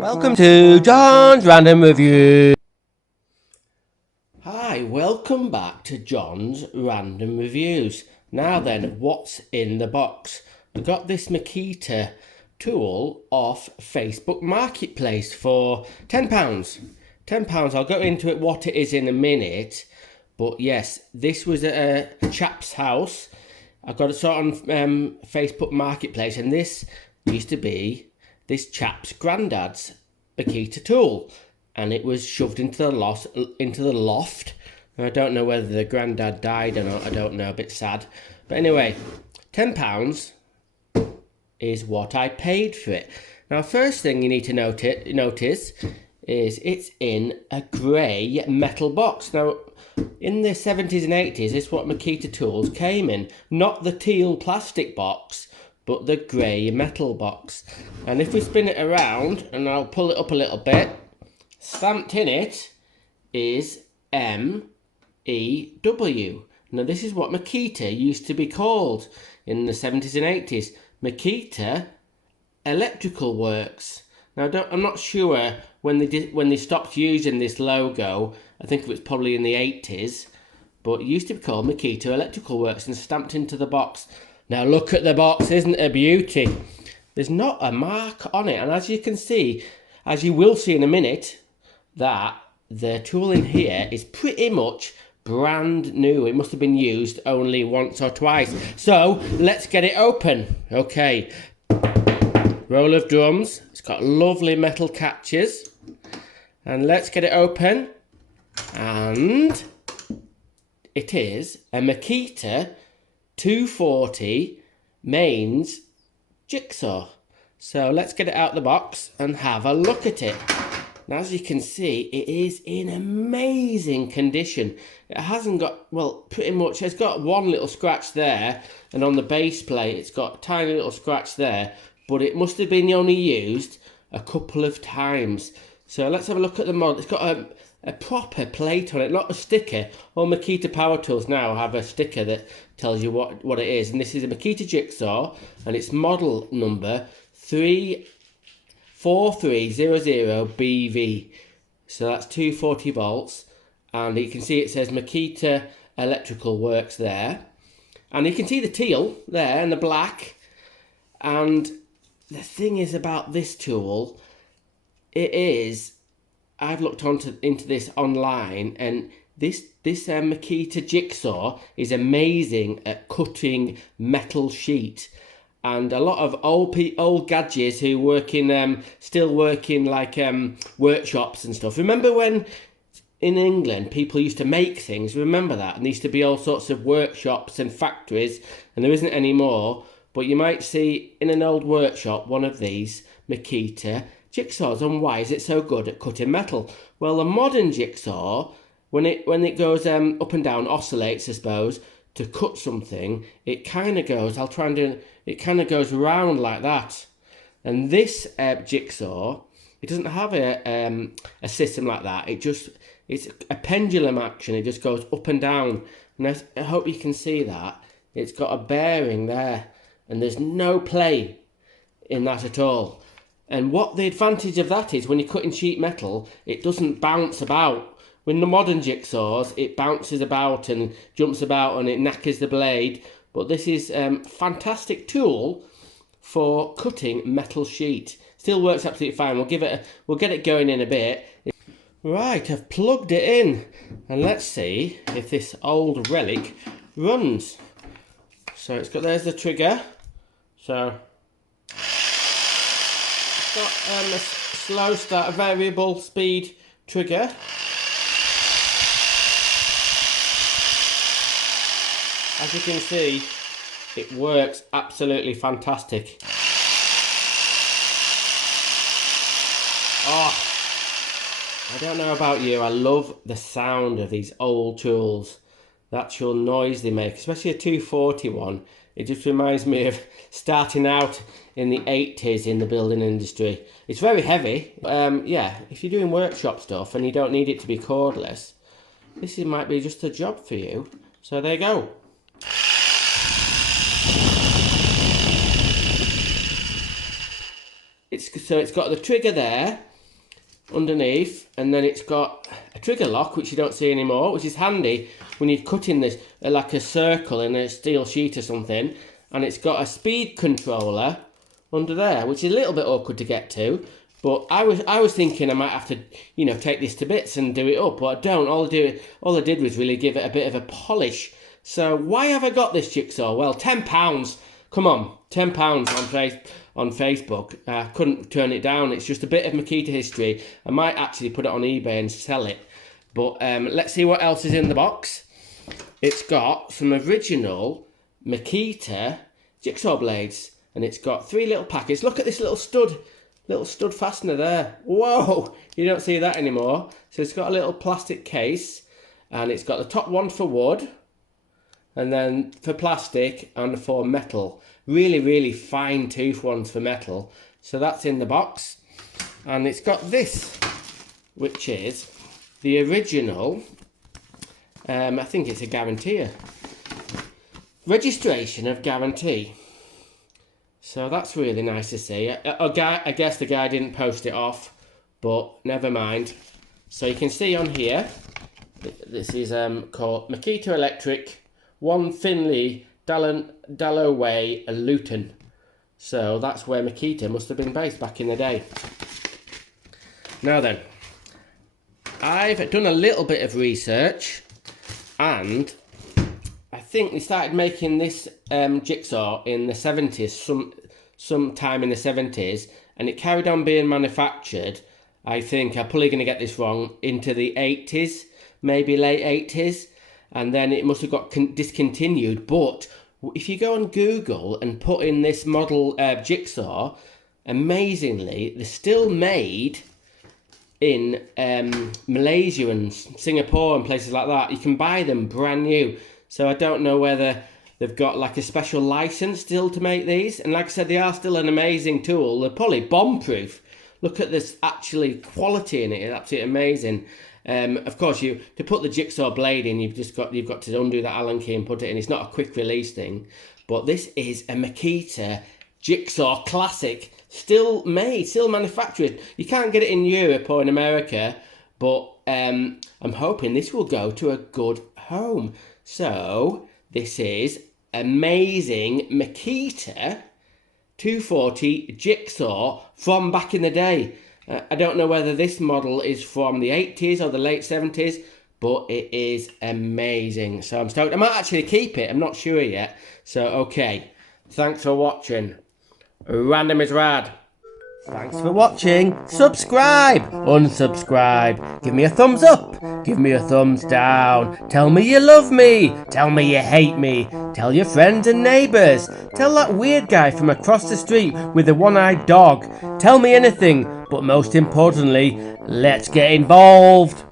Welcome to John's Random Review. Hi, welcome back to John's Random Reviews. Now then, what's in the box? We got this Makita tool off Facebook Marketplace for £10. £10. I'll go into it what it is in a minute. But yes, this was at a chap's house. I got it on Facebook Marketplace, and this used to be this chap's granddad's Makita tool, and it was shoved into the loft. I don't know whether the granddad died or not. I don't know. A bit sad, but anyway, £10 is what I paid for it. Now, first thing you need to notice is it's in a grey metal box. Now, in the 70s and 80s, this is what Makita tools came in, not the teal plastic box, but the grey metal box. And if we spin it around, and I'll pull it up a little bit, stamped in it is MEW. Now this is what Makita used to be called in the 70s and 80s. Makita Electrical Works. Now I'm not sure when they stopped using this logo. I think it was probably in the 80s, but it used to be called Makita Electrical Works and stamped into the box. Now look at the box, isn't it a beauty? There's not a mark on it, and as you can see, as you will see in a minute, that the tool in here is pretty much brand new. It must have been used only once or twice. So let's get it open. Okay, roll of drums. It's got lovely metal catches, and let's get it open. And it is a Makita 240 mains jigsaw. So let's get it out of the box and have a look at it. Now, as you can see, it is in amazing condition. It hasn't got, well, pretty much, it's got one little scratch there, and on the base plate it's got a tiny little scratch there, but it must have been only used a couple of times. So let's have a look at the model. It's got a proper plate on it, not a sticker. All Makita power tools now have a sticker that tells you what it is, and this is a Makita jigsaw, and it's model number 34300BV. So that's 240 volts, and you can see it says Makita Electrical Works there, and you can see the teal there and the black. And the thing is about this tool, it is, I've looked into this online, and this Makita jigsaw is amazing at cutting metal sheet. And a lot of old gadgets who work in still work in like workshops and stuff. Remember when in England people used to make things? Remember that? And there used to be all sorts of workshops and factories, and there isn't anymore. But you might see in an old workshop one of these Makita jigsaws. And why is it so good at cutting metal? Well, a modern jigsaw, when it goes up and down, oscillates, I suppose, to cut something, it kind of goes, I'll try and do it, kind of goes round like that. And this jigsaw, it doesn't have a system like that. It's a pendulum action. It just goes up and down. And I hope you can see that. It's got a bearing there, and there's no play in that at all. And what the advantage of that is, when you're cutting sheet metal, it doesn't bounce about. With the modern jigsaws, it bounces about and jumps about and it knackers the blade. But this is a fantastic tool for cutting metal sheet. Still works absolutely fine. We'll get it going in a bit. Right, I've plugged it in, and let's see if this old relic runs. So there's the trigger. So it's got a slow start, a variable speed trigger. As you can see, it works absolutely fantastic. Oh, I don't know about you, I love the sound of these old tools. The actual noise they make, especially a 240 one. It just reminds me of starting out in the 80s in the building industry. It's very heavy. Yeah, if you're doing workshop stuff and you don't need it to be cordless, this might be just a job for you. So there you go. It's got the trigger there, underneath, and then it's got a trigger lock, which you don't see anymore, which is handy when you're cutting this like a circle in a steel sheet or something. And it's got a speed controller under there, which is a little bit awkward to get to. But I was thinking I might have to, you know, take this to bits and do it up, but I don't. All I did was really give it a bit of a polish. So why have I got this jigsaw? Well, £10. Come on, £10 on Facebook. I couldn't turn it down. It's just a bit of Makita history. I might actually put it on eBay and sell it. But let's see what else is in the box. It's got some original Makita jigsaw blades, and it's got 3 little packets. Look at this little stud fastener there. Whoa, you don't see that anymore. So it's got a little plastic case, and it's got the top one for wood, and then for plastic and for metal. Really, really fine tooth ones for metal. So that's in the box. And it's got this, which is the original, I think it's a guarantee. Registration of guarantee. So that's really nice to see. I guess the guy didn't post it off, but never mind. So you can see on here, this is called Makita Electric 1 Finley Dalloway Luton. So that's where Makita must have been based back in the day. Now then, I've done a little bit of research, and I think they started making this jigsaw in the 70s, sometime in the 70s, and it carried on being manufactured, I think, I'm probably going to get this wrong, into the 80s, maybe late 80s, and then it must have got discontinued. But if you go on Google and put in this model jigsaw, amazingly, they're still made in Malaysia and Singapore and places like that. You can buy them brand new. So I don't know whether they've got like a special license still to make these. And like I said, they are still an amazing tool. They're probably bomb-proof. Look at this actually quality in it. It's absolutely amazing. Of course, to put the jigsaw blade in, you've got to undo that Allen key and put it in. It's not a quick release thing. But this is a Makita jigsaw classic. Still made, still manufactured. You can't get it in Europe or in America. But I'm hoping this will go to a good home. So this is amazing Makita 240 jigsaw from back in the day. I don't know whether this model is from the 80s or the late 70s, but it is amazing. So I'm stoked. I might actually keep it. I'm not sure yet. So, okay. Thanks for watching. Random is rad. Thanks for watching. Subscribe. Unsubscribe. Give me a thumbs up. Give me a thumbs down. Tell me you love me. Tell me you hate me. Tell your friends and neighbours. Tell that weird guy from across the street with the one-eyed dog. Tell me anything. But most importantly, let's get involved.